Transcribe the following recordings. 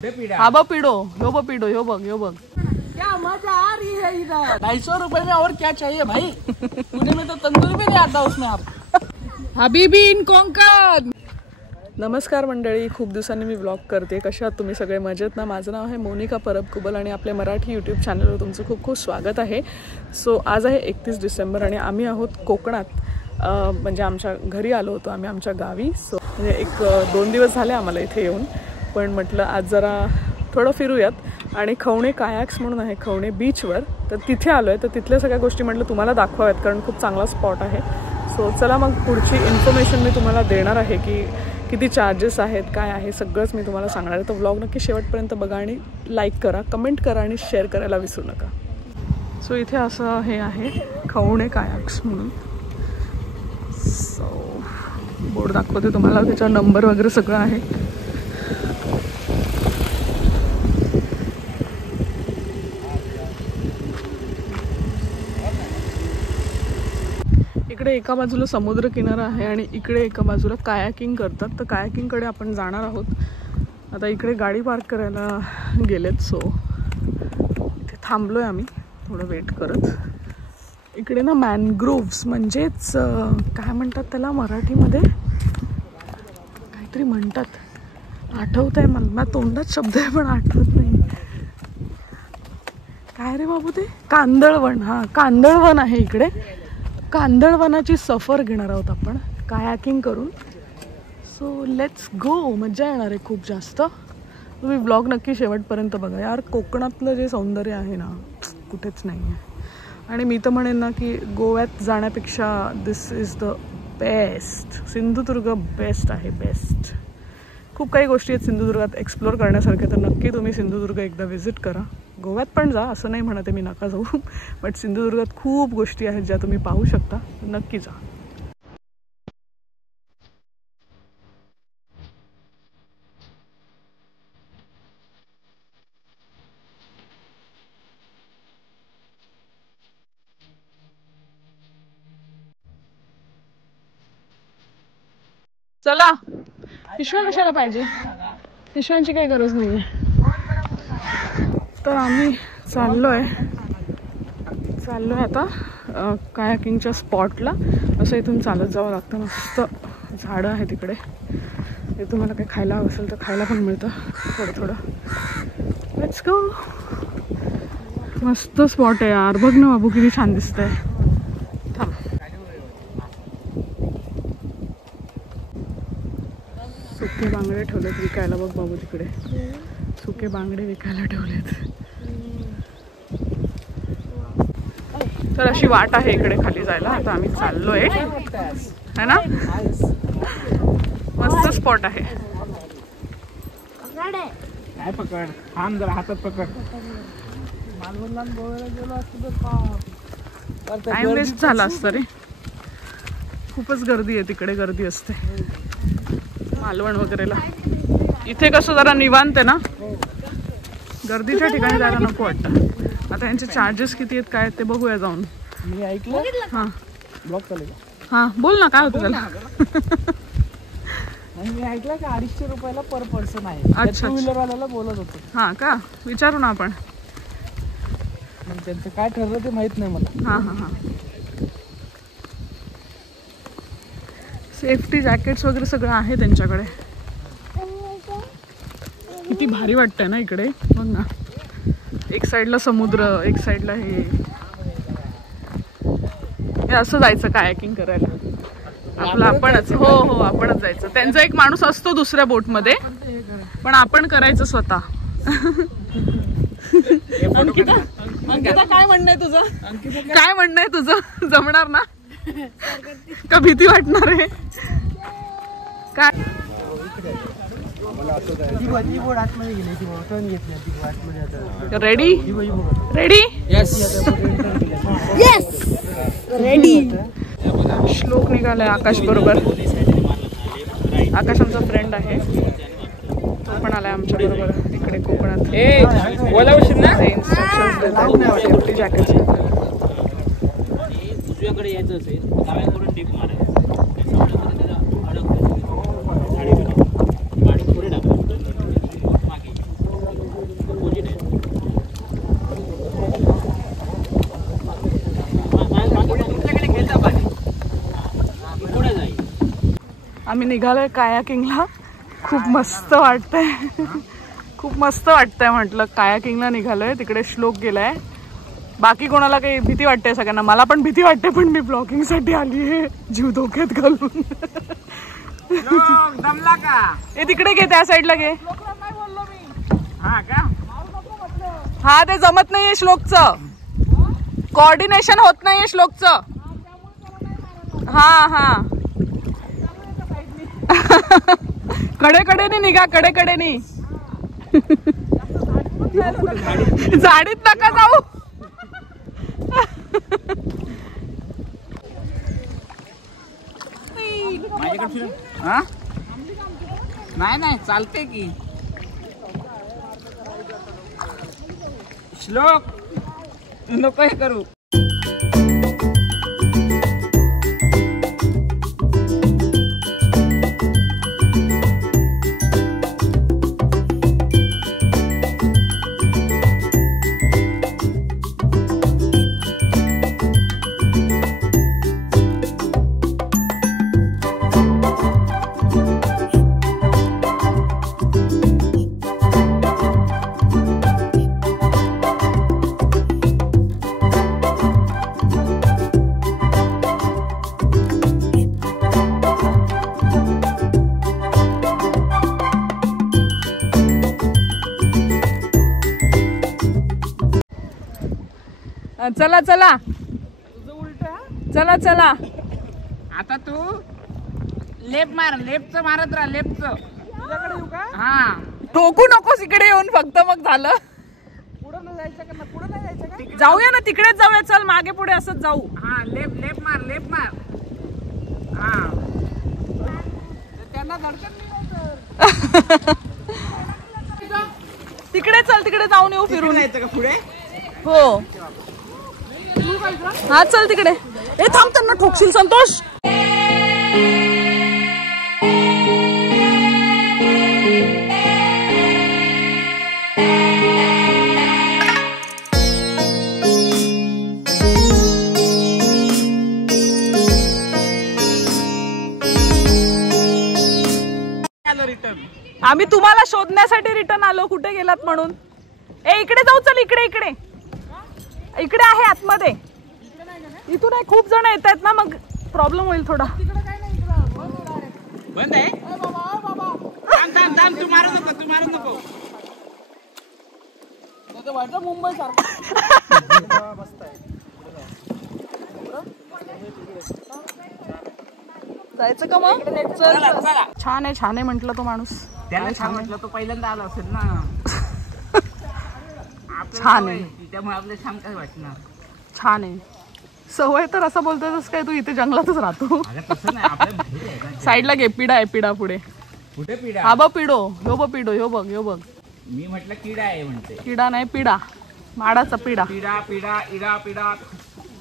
हा बघ पिडो, यो बघ पिडो, यो बघ, यो बघ। क्या मजा आ रही है इधर। 250 रुपए में और क्या चाहिए भाई। मुझे में तो तंदूरी भी नहीं आता उसमें आप। हबीबी इन कोंकण। नमस्कार मंडळी, खूप दिवसांनी मी व्लॉग करते। कशा आहात तुम्ही सगळे? मजेत ना? माझं नाव आहे मोनिका परब कुबल आणि आपल्या मराठी यूट्यूब चॅनलवर तुमचं खूप खूप स्वागत आहे। सो आज आहे 31 डिसेंबर आणि आम्ही आहोत कोकणात। म्हणजे आमच्या घरी आलो होतो आम्ही, आमच्या गावी। सो म्हणजे 1-2 दिवस झाले आम्हाला इथे येऊन, पण म्हटलं आज जरा थोडं फिरूयात। आणि खवणे कायाक्स म्हणून आहे खवणे बीचवर, तर तिथे आलो आहे। तर तिथल्या सगळ्या गोष्टी म्हटलं तुम्हाला दाखवाव्यात, कारण खूप चांगला स्पॉट आहे। सो चला मग पुढची इन्फॉर्मेशन मी तुम्हाला देणार आहे की किती चार्जेस आहेत, काय आहे, सगळंच मी तुम्हाला सांगणार आहे। तर व्लॉग नक्की शेवटपर्यंत बघा आणि लाईक करा, कमेंट करा आणि शेअर करायला विसरू नका। सो इथे असं हे आहे खवणे कायाक्स म्हणून। सो बोर्ड दाखवते तुम्हाला, त्याचा नंबर वगैरे सगळं आहे। इकडे एका बाजूला समुद्र किनारा आहे आणि इकडे एका बाजूला कायाकिंग करतात। तर कायाकिंगकडे आपण जाणार आहोत। आता इकडे गाडी पार्क करायला गेलेत, सो इथे थांबलोय आम्ही थोडं वेट करत। इकडे ना मॅनग्रोव्स म्हणजेच काय म्हणतात त्याला मराठीमध्ये, काहीतरी म्हणतात, आठवत आहे मला तोंडात शब्द आहे पण आठवत नाही। काय रे बाबू ते? कांदळवन। हा, कांदळवन आहे इकडे। कांदळवनाची सफर घेणार आहोत आपण कायाकिंग करून। सो लेट्स गो, मजा येणार आहे खूप जास्त। तुम्ही व्लॉग नक्की शेवटपर्यंत बघा यार। कोकणातलं जे सौंदर्य आहे ना, कुठेच नाही आहे। आणि मी तर म्हणेन ना की गोव्यात जाण्यापेक्षा this is the best. Sindhudurg best आहे, बेस्ट। खूप काही गोष्टी आहेत सिंधुदुर्गात एक्सप्लोर करण्यासारख्या, तर नक्की तुम्ही सिंधुदुर्ग एकदा व्हिजिट करा। गोव्यात पण जा, असं नाही म्हणते मी नका जाऊ, बट सिंधुदुर्गात खूप गोष्टी आहेत ज्या तुम्ही पाहू शकता, नक्की जा। चला, पिशव्या कशाला पाहिजे? पिशव्यांची काही गरज नाहीये। तर आम्ही चाललोय आता कायाकिंगच्या स्पॉटला। असं इथून चालत जावं लागतं। मस्त झाडं आहेत तिकडे, ते तुम्हाला काही खायला हवं असेल तर खायला पण मिळतं थोडं थोडं। Let's go. मस्त स्पॉट आहे यार, बघ ना बाबू किती छान दिसतंय। थांब, सुके बांगडे ठेवलेत विकायला, बघ बाबू तिकडे सुके बांगडे विकायला ठेवलेत। तर अशी वाट आहे इकडे खाली जायला। आता आम्ही चाललोय, है ना? मस्त स्पॉट आहे। काय पकड, थांब जरा, हातात पकड। टाइम वेस्ट झाला असतं रे, खूपच गर्दी आहे तिकडे, गर्दी असते मालवण वगैरेला। इथे कसं जरा निवांत आहे ना, गर्दीच्या ठिकाणी जायला नको वाटतं। आता यांचे चार्जेस किती आहेत काय ते बघूया जाऊन। मी ऐकलं, हां ब्लॉक चालेल। हां बोल ना, काय होतं त्याला? मी ऐकलं की 250 रुपयाला पर पर्सन आहे। अच्छा, टू व्हीलर वाल्याला बोलत होतो। हां का? विचारू ना आपण। त्यांचं काय ठरलं ते माहित नाही मला। हां हां हां। सेफ्टी जॅकेट्स वगैरे सगळं आहे त्यांच्याकडे। किती भारी वाटतंय ना इकडे, बघ ना। एक साईडला समुद्र, एक साईडला हे असं जायचं कायाकिंग करायला आपलं आपणच। हो हो, आपणच जायचं। त्यांचा एक माणूस असतो दुसऱ्या बोटमध्ये, पण आपण करायचं स्वतः। अंकिता, अंकिता काय म्हणणं आहे तुझं? काय म्हणणं आहे तुझं? जमणार ना का भीती वाटणार आहे काय? Ready ready? Yes yes ready. श्लोक निघालाय आकाश बरोबर। आकाश आमचा फ्रेंड आहे, तो पण आलाय आमच्या बरोबर इकडे कोकणात। इन्स्ट्रक्शन्स देतात, सेफ्टी जॅकेट्स घेतात। उजव्याकडे यायचं असेल डाव्याकडून टीप मारायचं। आम्ही निघालोय कायाकिंगला. खूप मस्त वाटतंय. खूप मस्त वाटतंय म्हटलं. कायाकिंगला निघालोय. तिकडे श्लोक गेलाय. बाकी कोणाला काही भीती वाटते? सगळ्यांना. मला पण भीती वाटते, पण मी ब्लॉगिंग साठी आली आहे जीव धोक्यात घालून. दमला का? हे तिकडे घे, त्या साईडला घे. हा का? हा ते जमत नाहीये श्लोकचं. कोऑर्डिनेशन होत नाहीये श्लोकचं. हा हा कडेकडेने निघा, कडेकडेने. झाडीत नका जाऊ. हा? नाही चालते की. श्लोक नको हे करू. चला चला चला चला. आता तू लेफ्ट मार. लेफ्टचं मारत राहा. लेफ्टचं. हा ठोकू नकोस इकडे येऊन फक्त. मग झालं. पुढे नाही जायचं का? पुढे नाही जायचं का? जाऊया ना तिकडेच जाऊया. चल मागे पुढे असंच जाऊ. हा लेफ्ट मार. लेफ्ट मार. हा त्यांना धडकन तिकडे चल. तिकडे जाऊन येऊ फिरून. जायचं का पुढे? हो हा चल तिकडे. ए थांब, त्यांना ठोकशील संतोष. आम्ही तुम्हाला शोधण्यासाठी रिटर्न आलो. कुठे गेलात म्हणून. ए इकडे जाऊ. चल इकडे इकडे इकडे आहे आतमध्ये. इथून खूप जण येत आहेत ना, मग प्रॉब्लेम होईल थोडा. बंद आहे. थांब. तू मारू नको. मुंबई सारखं जायचं का मग? छान आहे म्हटलं तो माणूस. त्याला छान म्हटलं. तो पहिल्यांदा आला असेल ना. छान आहे. त्यामुळे आपले छान काय वाटणार. छान आहे. सवय तर असं बोलतोस काय तू? इथे जंगलातच राहतो. साईडला घे. पिढा आहे. पिढा पुढे. कुठे पिढा? हा बघ पिढो. ह्यो बघ. मी म्हटलं किडा आहे म्हणते. किडा नाही, पिढा. माडाचा पिढा. पिढा.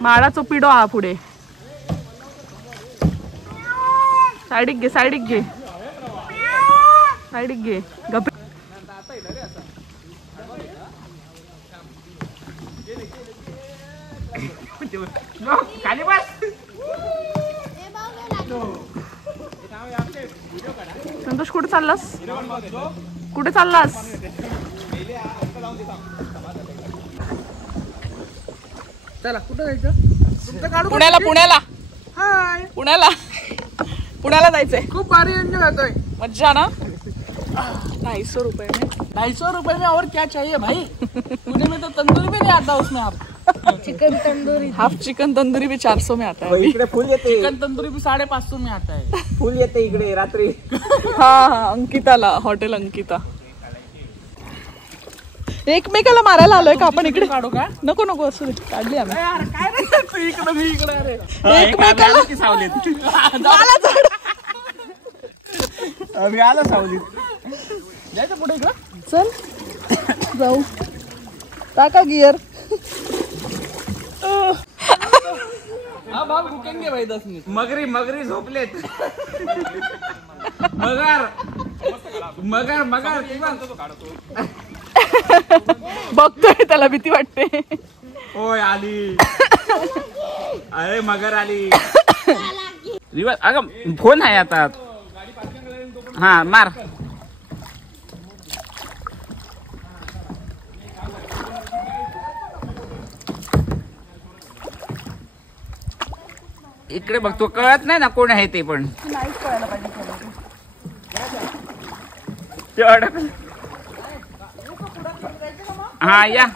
माडाचा पिढो हा पुढे. साईडिक घे. गप. खाली बस. संतोष कुठे चाललास? चला कुठं जायचं? पुण्याला जायचंय. खूप भारी एन्जॉय होतोय. मज्जा ना. 250 रुपये में 250 रुपए में और क्या चाहिए भाई? पुणे में तो तंदूरी भी नहीं आता उसमें. आप chicken tandoori. Half chicken tandoori भी 400 में आता है. इकडे फुल येते. चिकन तंदूरी भी 550 में आता है. फुल येते इकडे रात्री. हा अंकिताला. हॉटेल अंकिता. एकमेकाला मारायला आलोय का आपण? इकडे काढू का? नको असू दे. काढली आम्ही. काय रे तू इकडे मी इकडे. अरे एकमेकाला सावलीत. आम्ही आलो सावलीत. जायचं पुढे इकडं. चल जाऊ. टाका गियर. हा भाग रुकेंगे भाई 10 मिनिट. मगरी झोपलेत. मगर बघतोय त्याला भीती वाटते. ओय आली. अरे मगर आली. अगं फोन आहे आता. हा मार. इकडे बघ, तो कळत नाही ना कोण आहे ते, पण नाहीच कळायला पाहिजे. ते अडकलं. हा या.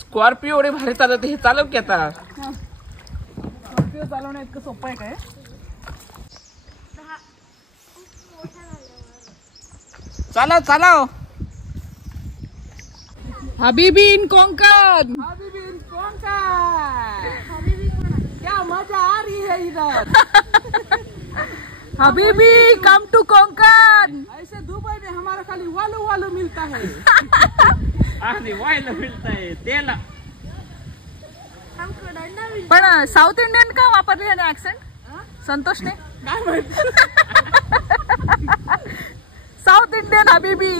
स्कॉर्पिओ एवढे भारी चालत, हे चालव की आता. स्कॉर्पिओ चालवणं इतकं सोपं आहे काय? चालव चालव. हबीबी इन कोंकण. हबीबी इन कोंकण. क्या मजा आ रही है इधर. हबीबी कम टू कोंकण. ऐसे दुबई में हमारा खाली वालू वालू मिलता है. आणि वायला मिळतंय तेल. पण साऊथ इंडियन का वापरली याने ऍक्सेंट संतोषने? साऊथ इंडियन हबीबी.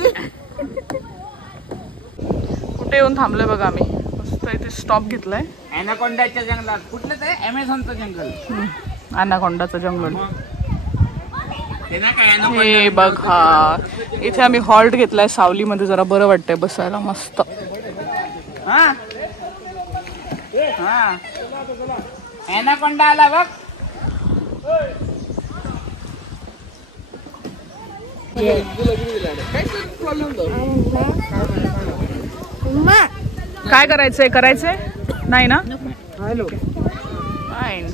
कुठे येऊन थांबलोय बघा आम्ही. मस्त इथे स्टॉप घेतलाय. ॲनाकोंडाच्या जंगलात. कुठलं ते? अमेझॉनचं जंगल. ॲनाकोंडाचं जंगल. ते ना काय हे बघा, इथे आम्ही हॉल्ट घेतलाय सावलीमध्ये. जरा बरं वाटतंय बसायला. मस्त. हा हा. ॲनाकोंडा आला बघ. काय करायचंय? करायचंय नाही ना? फाईन.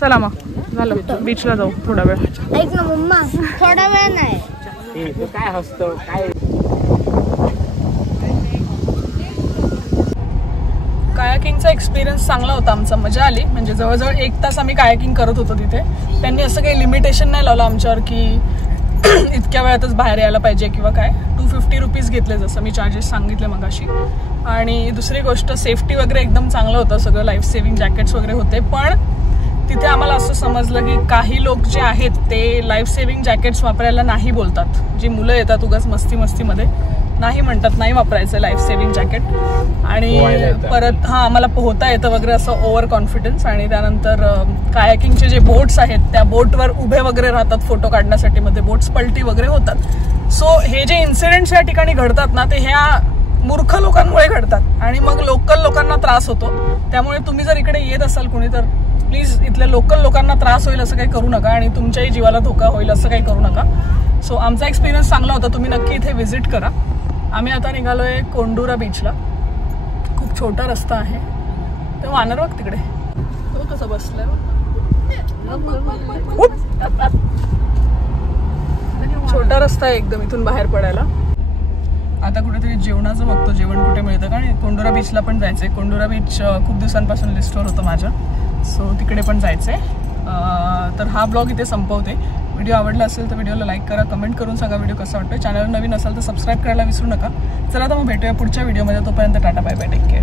चला मग झालं, बीचला जाऊ थोडा वेळ. ऐक ना मम्मा, थोडा वेळ नाही. काय हसतो काय? कायाकिंगचा एक्सपिरियन्स चांगला होता आमचा. मजा आली. म्हणजे जवळजवळ 1 तास आम्ही कायाकिंग करत होतो तिथे. त्यांनी असं काही लिमिटेशन नाही लावलं आमच्यावर की इतक्या वेळातच बाहेर यायला पाहिजे किंवा काय. 250 रुपीज घेतले जसं मी चार्जेस सांगितले मगाशी. आणि दुसरी गोष्ट, सेफ्टी वगैरे एकदम चांगलं होतं. सगळं लाईफ सेव्हिंग जॅकेट्स वगैरे होते. पण तिथे आम्हाला असं समजलं की काही लोक जे आहेत ते लाईफ सेव्हिंग जॅकेट्स वापरायला नाही बोलतात. जी मुलं येतात उगाच मस्तीमध्ये नाही म्हणतात नाही वापरायचं लाईफ सेव्हिंग जॅकेट. आणि परत आम्हाला पोहता येतं वगैरे असं ओव्हर कॉन्फिडन्स. आणि त्यानंतर कायाकिंगचे जे बोट्स आहेत त्या बोटवर उभे वगैरे राहतात फोटो काढण्यासाठी. मध्ये बोट्स पलटी वगैरे होतात. सो हे जे इन्सिडेंट्स या ठिकाणी घडतात ना, ते ह्या मूर्ख लोकांमुळे घडतात. आणि मग लोकल लोकांना त्रास होतो. त्यामुळे तुम्ही जर इकडे येत असाल कोणी, तर प्लीज इथल्या लोकल लोकांना त्रास होईल असं काही करू नका. आणि तुमच्याही जीवाला धोका होईल असं काही करू नका. सो आमचा एक्सपिरियन्स चांगला होता. तुम्ही नक्की इथे व्हिजिट करा. आम्ही आता निघालोय कोंडुरा बीचला. खूप छोटा रस्ता आहे. ते वानर बघ तिकडे, तो कसं बसलाय. छोटा रस्ता आहे एकदम इथून बाहेर पडायला. आता कुठेतरी जेवणाचं बघतो, जेवण कुठे मिळतं का. आणि कोंडुरा बीचला पण जायचंय. कोंडुरा बीच खूप दिवसांपासून लिस्टवर होतं माझ्या. सो तिकडे पण जायचंय. तर हा ब्लॉग इथे संपवते. व्हिडिओ आवडला असेल तर व्हिडिओला लाईक करा, कमेंट करून सांगा व्हिडिओ कसा वाटतोय. चॅनल नवीन असाल तर सबस्क्राईब करायला विसरू नका. चला तर मग भेटूया पुढच्या व्हिडिओमध्ये. तोपर्यंत tata bye bye, take care.